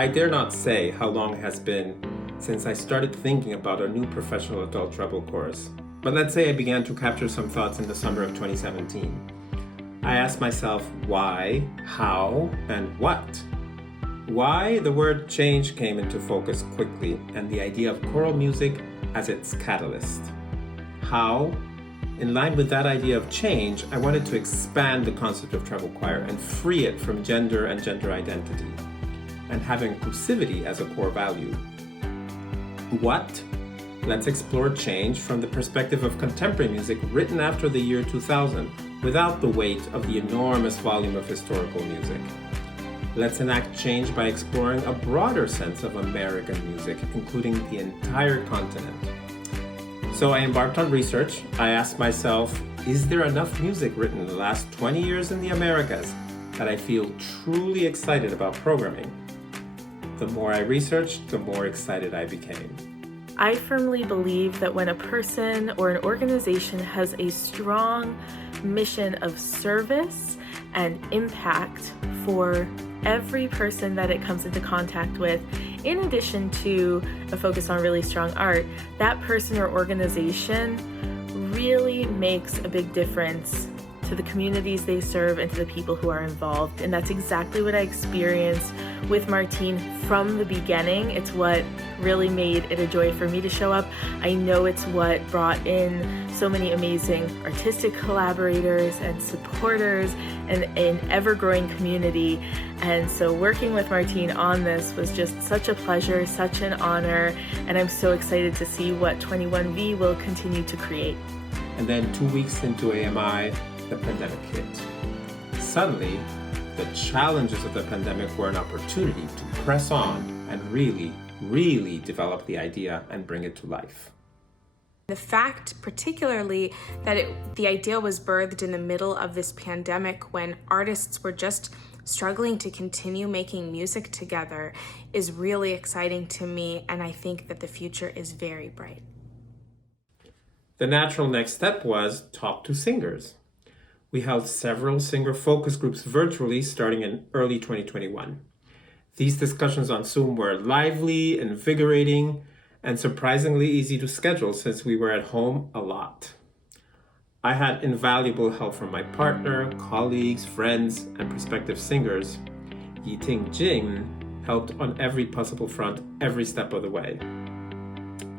I dare not say how long it has been since I started thinking about a new professional adult treble course, but let's say I began to capture some thoughts in the summer of 2017. I asked myself why, how, and what. Why, the word change came into focus quickly, and the idea of choral music as its catalyst. How, in line with that idea of change, I wanted to expand the concept of treble choir and free it from gender and gender identity, and have inclusivity as a core value. What? Let's explore change from the perspective of contemporary music written after the year 2000, without the weight of the enormous volume of historical music. Let's enact change by exploring a broader sense of American music, including the entire continent. So I embarked on research. I asked myself, is there enough music written in the last 20 years in the Americas that I feel truly excited about programming? The more I researched, the more excited I became. I firmly believe that when a person or an organization has a strong mission of service and impact for every person that it comes into contact with, in addition to a focus on really strong art, that person or organization really makes a big difference to the communities they serve and to the people who are involved. And that's exactly what I experienced with Martín from the beginning. It's what really made it a joy for me to show up. I know it's what brought in so many amazing artistic collaborators and supporters and an ever-growing community. And so working with Martín on this was just such a pleasure, such an honor, and I'm so excited to see what 21V will continue to create. And then 2 weeks into AMI, the pandemic hit. Suddenly, the challenges of the pandemic were an opportunity to press on and really develop the idea and bring it to life. The fact, particularly, that the idea was birthed in the middle of this pandemic when artists were just struggling to continue making music together is really exciting to me, and I think that the future is very bright. The natural next step was talk to singers. We held several singer focus groups virtually starting in early 2021. These discussions on Zoom were lively, invigorating, and surprisingly easy to schedule since we were at home a lot. I had invaluable help from my partner, colleagues, friends, and prospective singers. 𝐓𝐡𝐞 helped on every possible front every step of the way.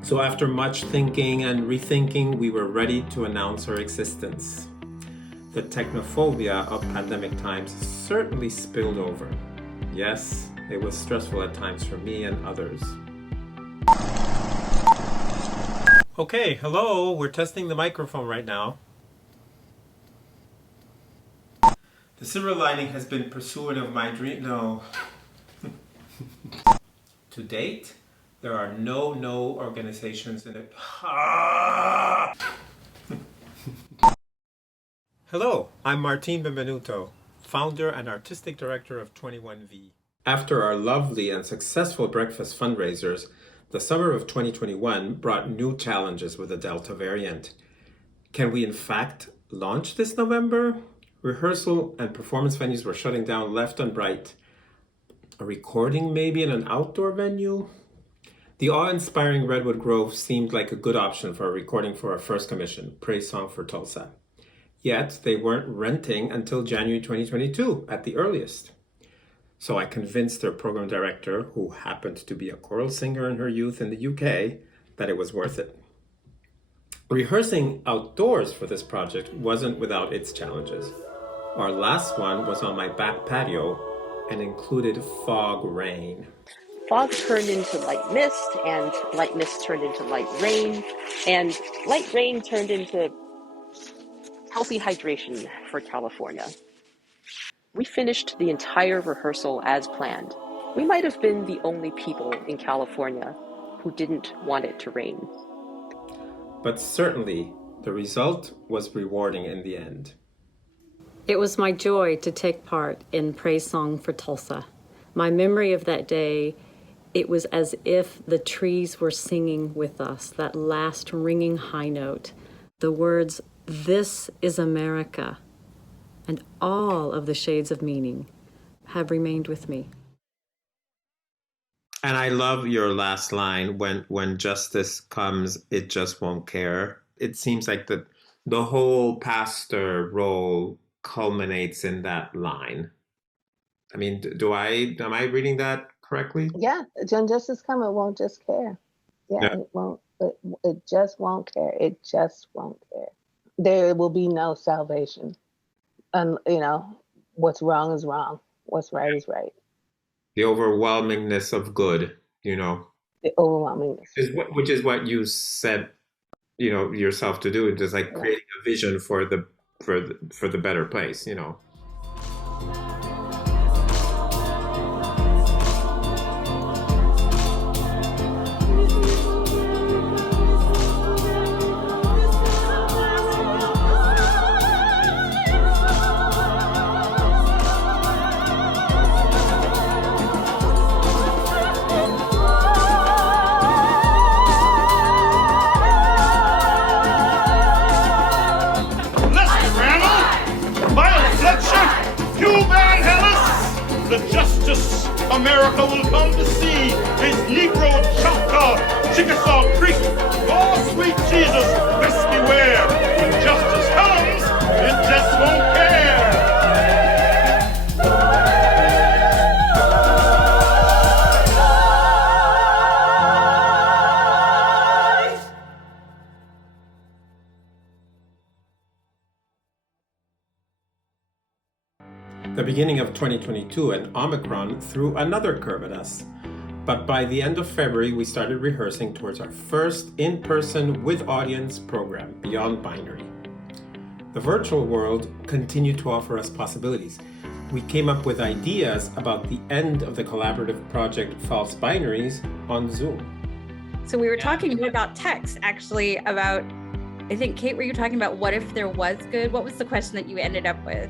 So after much thinking and rethinking, we were ready to announce our existence. The technophobia of pandemic times certainly spilled over. Yes, it was stressful at times for me and others. Okay, hello, we're testing the microphone right now. The silver lining has been pursuit of my dream. No. To date, there are no organizations in it. Hello, I'm Martín Benvenuto, founder and artistic director of 21V. After our lovely and successful breakfast fundraisers, the summer of 2021 brought new challenges with the Delta variant. Can we in fact launch this November? Rehearsal and performance venues were shutting down left and right. A recording maybe in an outdoor venue? The awe-inspiring Redwood Grove seemed like a good option for a recording for our first commission, Praise Song for Tulsa. Yet they weren't renting until January 2022 at the earliest. So I convinced their program director, who happened to be a choral singer in her youth in the UK, that it was worth it. Rehearsing outdoors for this project wasn't without its challenges. Our last one was on my back patio and included fog rain. Fog turned into light mist, and light mist turned into light rain, and light rain turned into healthy hydration for California. We finished the entire rehearsal as planned. We might have been the only people in California who didn't want it to rain. But certainly, the result was rewarding in the end. It was my joy to take part in Praise Song for Tulsa. My memory of that day, it was as if the trees were singing with us, that last ringing high note. The words, "This is America," and all of the shades of meaning have remained with me. And I love your last line, when justice comes, it just won't care. It seems like the whole pastor role culminates in that line. I mean, am I reading that correctly? Yeah, when justice come, it won't just care. Yeah, Yeah. it won't. It just won't care. It just won't care. There will be no salvation. And what's wrong is wrong. What's right is right. The overwhelmingness of good, The overwhelmingness. which is what you said, yourself to do. Just like creating a vision for the better place, The justice America will come to see is Negro Choctaw, Chickasaw Creek. Oh, sweet Jesus, best beware. When justice comes, it just won't care. The beginning of 2022 and Omicron threw another curve at us. But by the end of February, we started rehearsing towards our first in-person with audience program, Beyond Binary. The virtual world continued to offer us possibilities. We came up with ideas about the end of the collaborative project False Binaries on Zoom. So we were talking more about text, actually, about, I think, Kate, were you talking about what if there was good? What was the question that you ended up with?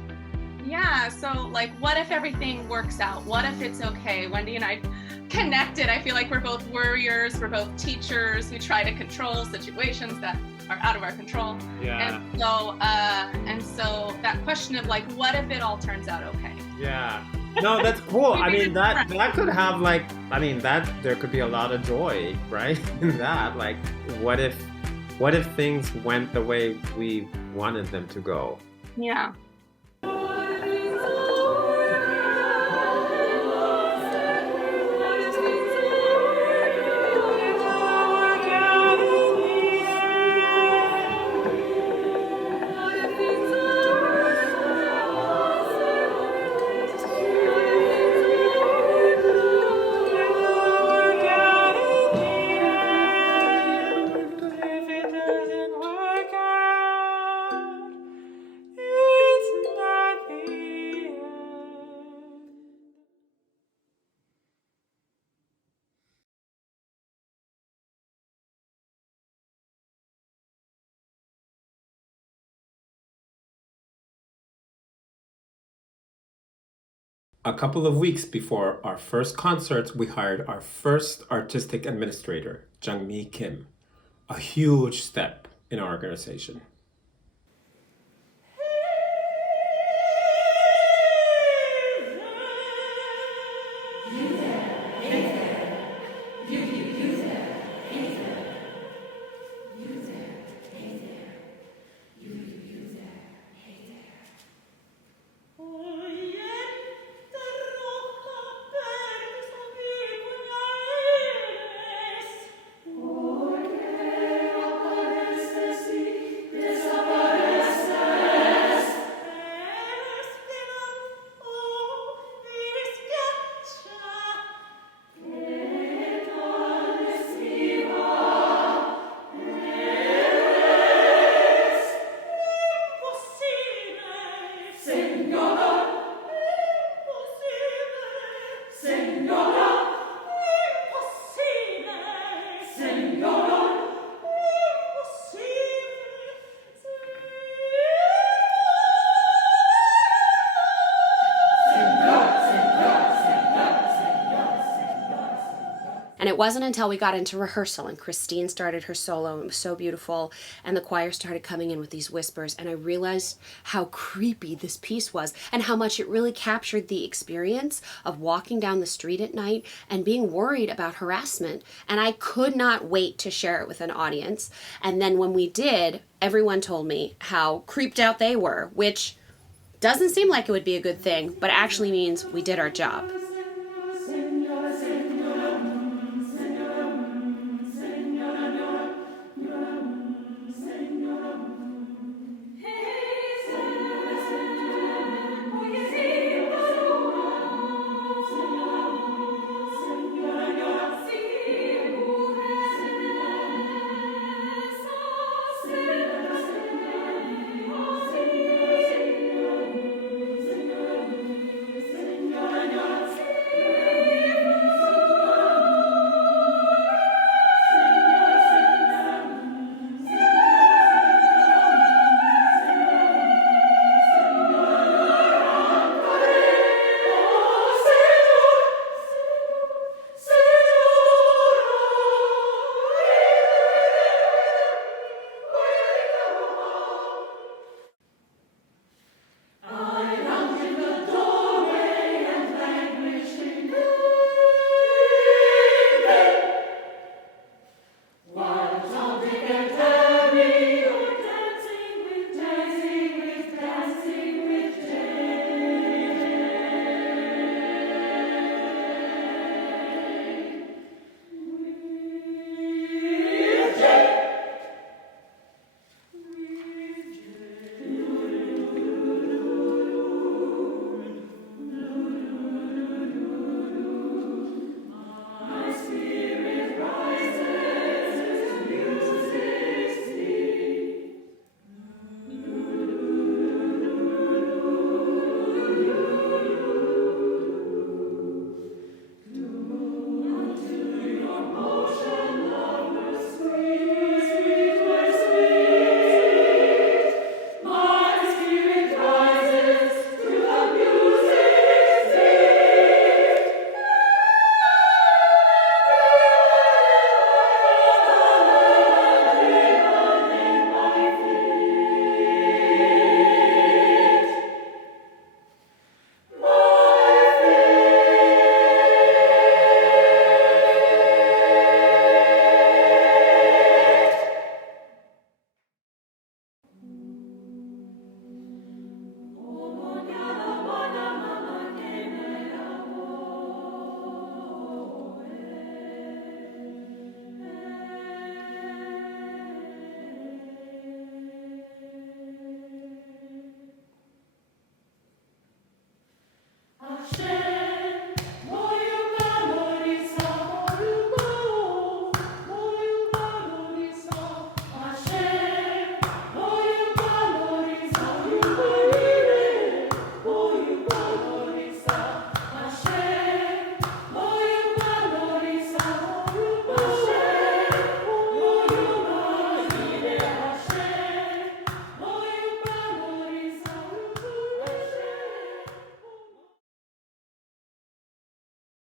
Yeah, so like, what if everything works out? What if it's okay? Wendy and I connected. I feel like we're both worriers, we're both teachers who try to control situations that are out of our control. Yeah. And so that question of like, what if it all turns out okay? Yeah. No, that's cool. I mean, that could have there could be a lot of joy, right? In that, like, what if things went the way we wanted them to go? Yeah. A couple of weeks before our first concert, we hired our first artistic administrator, 𝐓𝐡𝐞 Kim, a huge step in our organization. Des And it wasn't until we got into rehearsal and Christine started her solo, and it was so beautiful, and the choir started coming in with these whispers, and I realized how creepy this piece was and how much it really captured the experience of walking down the street at night and being worried about harassment. And I could not wait to share it with an audience. And then when we did, everyone told me how creeped out they were, which doesn't seem like it would be a good thing, but actually means we did our job.